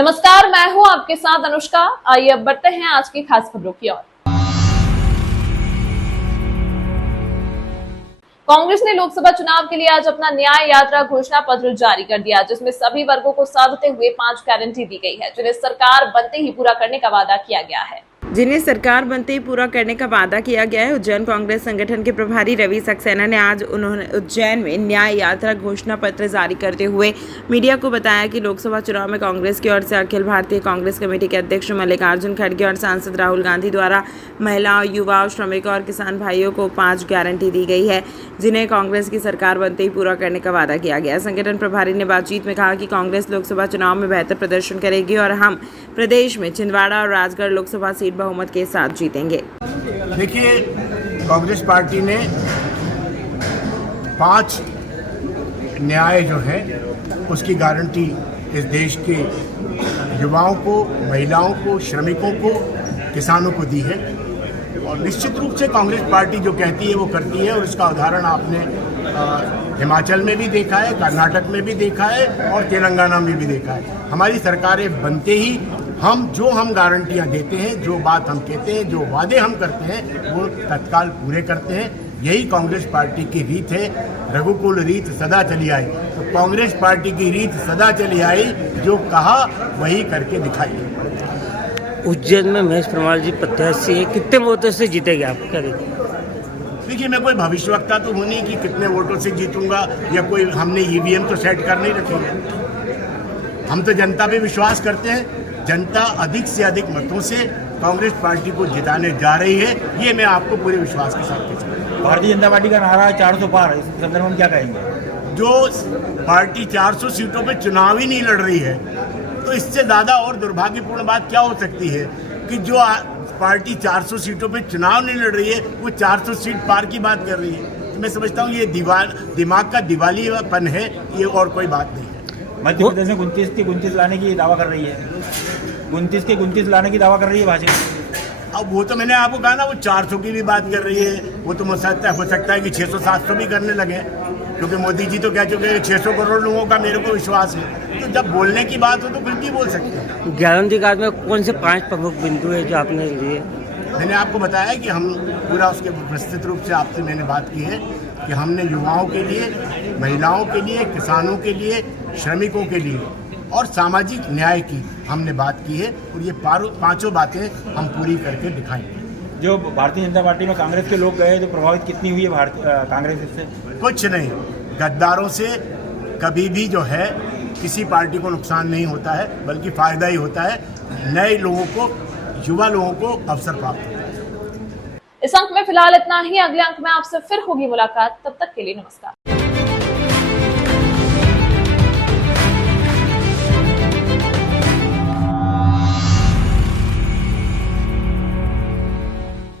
नमस्कार, मैं हूं आपके साथ अनुष्का। आइए अब बढ़ते हैं आज की खास खबरों की ओर। कांग्रेस ने लोकसभा चुनाव के लिए आज अपना न्याय यात्रा घोषणा पत्र जारी कर दिया, जिसमें सभी वर्गों को साधते हुए 5 गारंटी दी गई है, जिन्हें सरकार बनते ही पूरा करने का वादा किया गया है। उज्जैन कांग्रेस संगठन के प्रभारी रवि सक्सेना ने आज उज्जैन में न्याय यात्रा घोषणा पत्र जारी करते हुए मीडिया को बताया कि लोकसभा चुनाव में कांग्रेस की ओर से अखिल भारतीय कांग्रेस कमेटी के अध्यक्ष मल्लिकार्जुन खड़गे और सांसद राहुल गांधी द्वारा महिलाओं, युवाओं, श्रमिकों और किसान भाइयों को 5 गारंटी दी गई है, जिन्हें कांग्रेस की सरकार बनते ही पूरा करने का वादा किया गया। संगठन प्रभारी ने बातचीत में कहा कि कांग्रेस लोकसभा चुनाव में बेहतर प्रदर्शन करेगी और हम प्रदेश में छिंदवाड़ा और राजगढ़ लोकसभा सीट बहुमत के साथ जीतेंगे। देखिए, कांग्रेस पार्टी ने 5 न्याय जो है उसकी गारंटी इस देश के युवाओं को, महिलाओं को, श्रमिकों को, किसानों को दी है और निश्चित रूप से कांग्रेस पार्टी जो कहती है वो करती है और इसका उदाहरण आपने हिमाचल में भी देखा है, कर्नाटक में भी देखा है और तेलंगाना में भी देखा है। हमारी सरकारें बनते ही हम गारंटियां देते हैं, जो बात हम कहते हैं, जो वादे हम करते हैं वो तत्काल पूरे करते हैं। यही कांग्रेस पार्टी की रीत है। रघुकुल रीत सदा चली आई, तो कांग्रेस पार्टी की रीत सदा चली आई, जो कहा वही करके दिखाई। उज्जैन में महेश परमार जी प्रत्याशी है, कितने वोटों से जीतेंगे आप, क्या देखिए, मैं कोई भविष्यवक्ता तो हूँ नहीं कि कितने वोटों से जीतूंगा या कोई हमने ईवीएम तो सेट कर नहीं रखी है। हम तो जनता पे विश्वास करते हैं। जनता अधिक से अधिक मतों से कांग्रेस पार्टी को जिताने जा रही है, ये मैं आपको पूरे विश्वास के साथ कहता हूं। भारतीय जनता पार्टी का नारा है 400 पार, इस संदर्भ में क्या कहेंगे? जो पार्टी 400 सीटों पे चुनाव ही नहीं लड़ रही है, तो इससे ज़्यादा और दुर्भाग्यपूर्ण बात क्या हो सकती है कि जो पार्टी 400 सीटों पे चुनाव नहीं लड़ रही है वो 400 सीट पार की बात कर रही है। तो मैं समझता हूँ ये दिमाग का दिवालीपन है, ये और कोई बात नहीं है। मध्य प्रदेश में 29 के 29 लाने की दावा कर रही है, 29 के 29 लाने की दावा कर रही है भाजपा। अब वो तो मैंने आपको कहा ना, वो 400 की भी बात कर रही है। वो तो हो सकता है कि 600-700 भी करने लगे, क्योंकि मोदी जी तो कह चुके हैं 600 करोड़ लोगों का मेरे को विश्वास है। तो जब बोलने की बात हो तो फिर भी बोल सकते हैं। गारंटी कार्ड में कौन से 5 प्रमुख बिंदु है जो आपने लिए? मैंने आपको बताया कि हम पूरा उसके विस्तृत रूप से आपसे मैंने बात की है कि हमने युवाओं के लिए, महिलाओं के लिए, किसानों के लिए, श्रमिकों के लिए और सामाजिक न्याय की हमने बात की है और ये 5 बातें हम पूरी करके दिखाएंगे। जो भारतीय जनता पार्टी में कांग्रेस के लोग गए तो प्रभावित कितनी हुई है कांग्रेस इससे? कुछ नहीं, गद्दारों से कभी भी जो है किसी पार्टी को नुकसान नहीं होता है, बल्कि फायदा ही होता है। नए लोगों को, युवा लोगों को अवसर प्राप्त होता है। इस अंक में फिलहाल इतना ही। अगले अंक में आपसे फिर होगी मुलाकात, तब तक के लिए नमस्कार।